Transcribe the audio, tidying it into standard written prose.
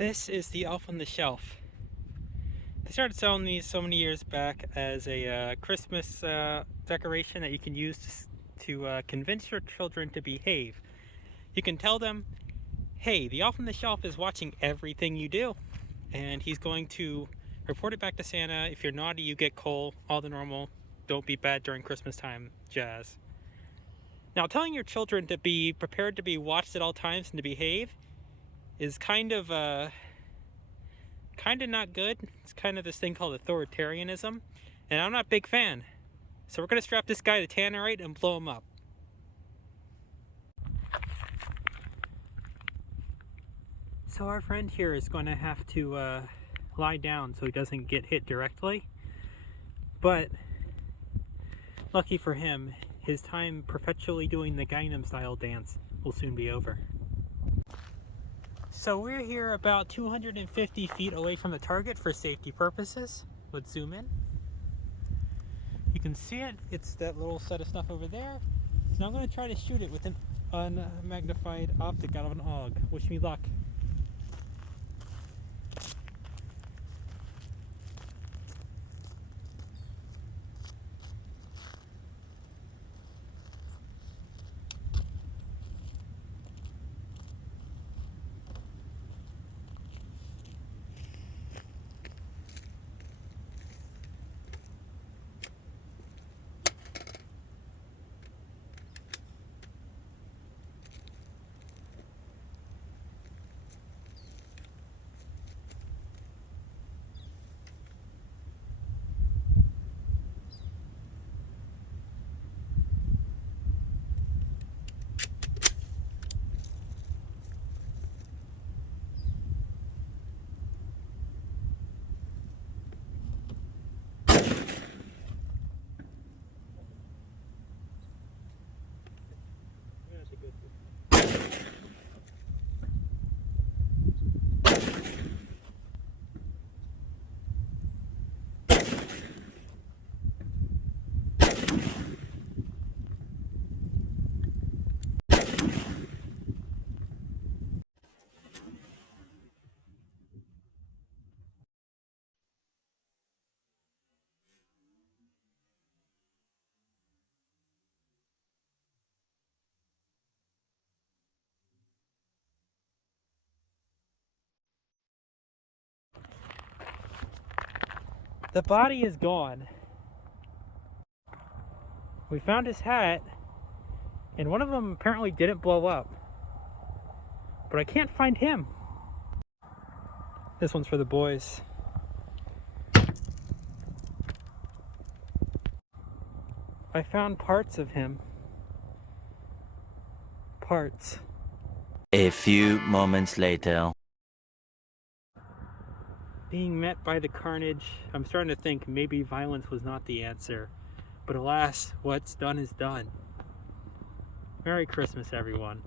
This is the Elf on the Shelf. They started selling these so many years back as a Christmas decoration that you can use to convince your children to behave. You can tell them, hey, the Elf on the Shelf is watching everything you do, and he's going to report it back to Santa. If you're naughty, you get coal, all the normal, don't be bad during Christmas time jazz. Now, telling your children to be prepared to be watched at all times and to behave is kind of not good. It's kind of this thing called authoritarianism, and I'm not a big fan. So we're going to strap this guy to tannerite and blow him up. So our friend here is going to have to lie down so he doesn't get hit directly. But lucky for him, his time perpetually doing the Gangnam Style dance will soon be over. So we're here about 250 feet away from the target for safety purposes. Let's zoom in. You can see it. It's that little set of stuff over there. So now I'm going to try to shoot it with an unmagnified optic out of an AUG. Wish me luck. The body is gone. We found his hat, and one of them apparently didn't blow up. But I can't find him. This one's for the boys. I found parts of him. Parts. A few moments later. Being met by the carnage, I'm starting to think maybe violence was not the answer. But alas, what's done is done. Merry Christmas, everyone.